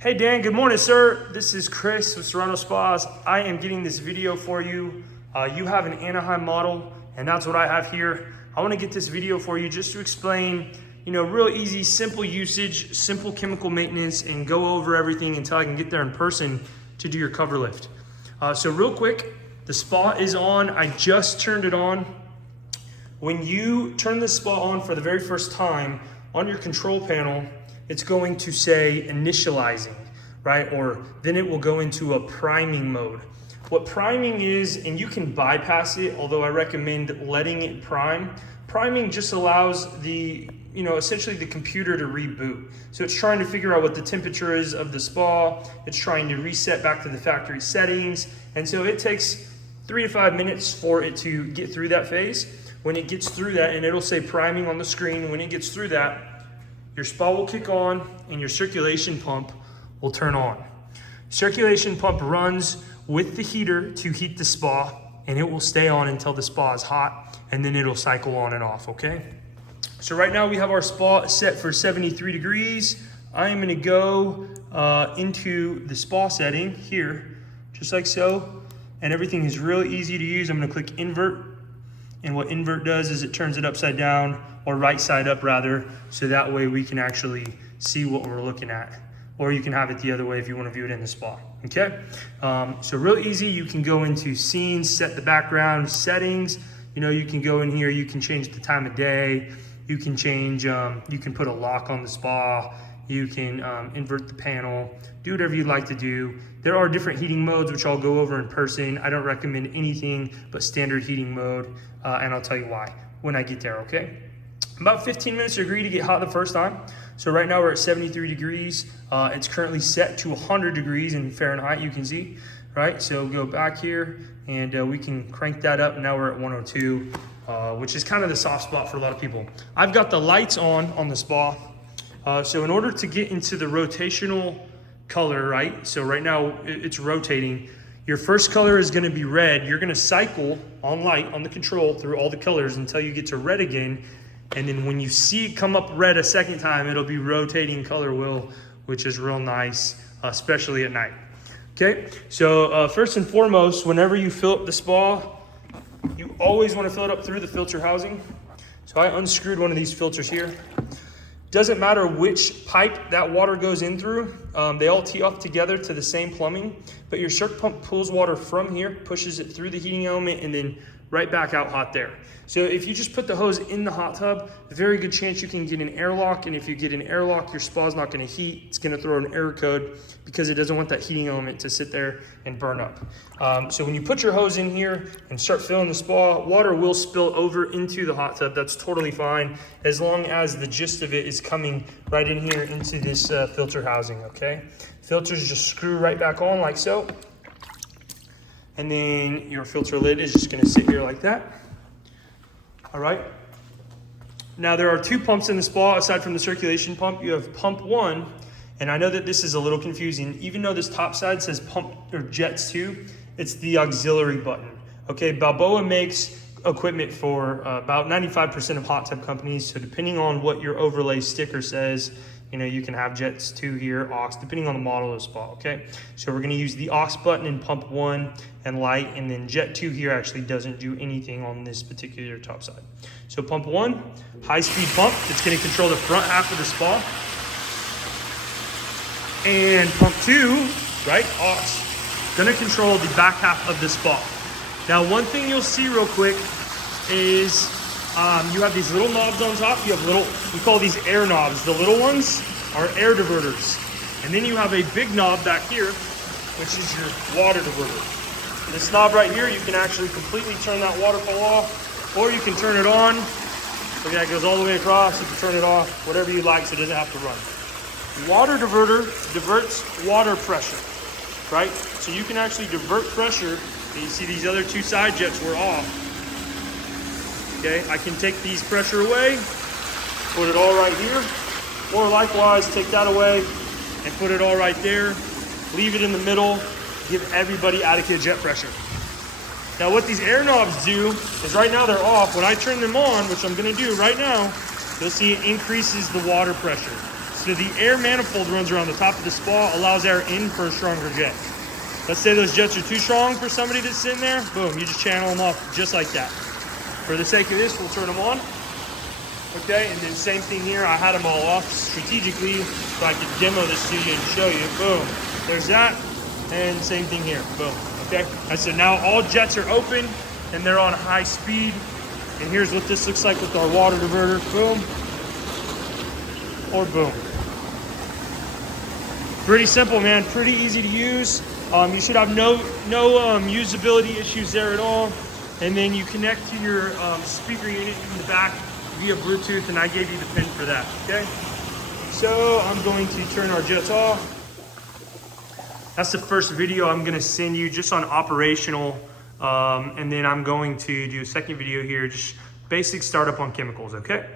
Hey Dan, good morning, sir. This is Chris with Serrano Spas. I am getting this video for you. You have an Anaheim model, and that's what I have here. I want to get this video for you just to explain, real easy, simple usage, simple chemical maintenance, and go over everything until I can get there in person to do your cover lift. So real quick, the spa is on. I just turned it on. When you turn the spa on for the very first time, on your control panel, it's going to say initializing, right? Or then it will go into a priming mode. What priming is, and you can bypass it, although I recommend letting it prime. Priming just allows the, essentially the computer to reboot. So it's trying to figure out what the temperature is of the spa. It's trying to reset back to the factory settings. And so it takes 3 to 5 minutes for it to get through that phase. When it gets through that, and it'll say priming on the screen, when it gets through that, your spa will kick on and your circulation pump will turn on. Circulation pump runs with the heater to heat the spa, and it will stay on until the spa is hot, and then it'll cycle on and off, okay? So right now we have our spa set for 73 degrees. I am gonna go into the spa setting here, just like so, and everything is really easy to use. I'm gonna click invert, and what invert does is it turns it upside down, or right side up rather, so that way we can actually see what we're looking at. Or you can have it the other way if you want to view it in the spa, okay? So real easy, you can go into scenes, set the background, settings. You can go in here, you can change the time of day, you can change, you can put a lock on the spa, you can invert the panel, do whatever you'd like to do. There are different heating modes, which I'll go over in person. I don't recommend anything but standard heating mode, and I'll tell you why when I get there, okay? About 15 minutes to agree to get hot the first time. So right now we're at 73 degrees. It's currently set to 100 degrees in Fahrenheit, you can see, right? So go back here and we can crank that up. Now we're at 102, which is kind of the soft spot for a lot of people. I've got the lights on the spa. So in order to get into the rotational color, right? So right now it's rotating. Your first color is gonna be red. You're gonna cycle on light, on the control, through all the colors until you get to red again. And then when you see it come up red a second time, it'll be rotating color wheel, which is real nice, especially at night. Okay, so first and foremost, whenever you fill up the spa, you always want to fill it up through the filter housing. So I unscrewed one of these filters here. Doesn't matter which pipe that water goes in through, they all tee up together to the same plumbing, but your circ pump pulls water from here, pushes it through the heating element, and then right back out hot there. So if you just put the hose in the hot tub, very good chance you can get an airlock, and if you get an airlock, your spa's not gonna heat. It's gonna throw an error code because it doesn't want that heating element to sit there and burn up. So when you put your hose in here and start filling the spa, water will spill over into the hot tub. That's totally fine, as long as the gist of it is coming right in here into this filter housing, okay? Filters just screw right back on like so. And then your filter lid is just gonna sit here like that. All right. Now there are 2 pumps in the spa aside from the circulation pump. You have pump 1, and I know that this is a little confusing. Even though this top side says pump or jets 2, it's the auxiliary button. Okay, Balboa makes equipment for about 95% of hot tub companies. So depending on what your overlay sticker says, you can have jets 2 here, aux, depending on the model of the spa, okay? So we're gonna use the aux button in pump 1 and light, and then jet 2 here actually doesn't do anything on this particular top side. So pump 1, high-speed pump, it's gonna control the front half of the spa. And pump 2, right, aux, gonna control the back half of the spa. Now one thing you'll see real quick is you have these little knobs on top. You have we call these air knobs. The little ones are air diverters. And then you have a big knob back here, which is your water diverter. This knob right here, you can actually completely turn that water flow off, or you can turn it on. Look at that, it goes all the way across. You can turn it off, whatever you like, so it doesn't have to run. Water diverter diverts water pressure, right? So you can actually divert pressure. And you see these other 2 side jets were off. Okay, I can take these pressure away, put it all right here, or likewise take that away and put it all right there, leave it in the middle, give everybody adequate jet pressure. Now what these air knobs do is right now they're off. When I turn them on, which I'm gonna do right now, you'll see it increases the water pressure. So the air manifold runs around the top of the spa, allows air in for a stronger jet. Let's say those jets are too strong for somebody that's in there, boom, you just channel them off just like that. For the sake of this, we'll turn them on. Okay, and then same thing here, I had them all off strategically so I could demo this to you and show you. Boom, there's that, and same thing here, boom, okay? And so now all jets are open and they're on high speed. And here's what this looks like with our water diverter, boom, or boom. Pretty simple, man, pretty easy to use. You should have no usability issues there at all. And then you connect to your speaker unit in the back via Bluetooth, and I gave you the pin for that, okay? So I'm going to turn our jets off. That's the first video I'm gonna send you just on operational, and then I'm going to do a second video here, just basic startup on chemicals, okay?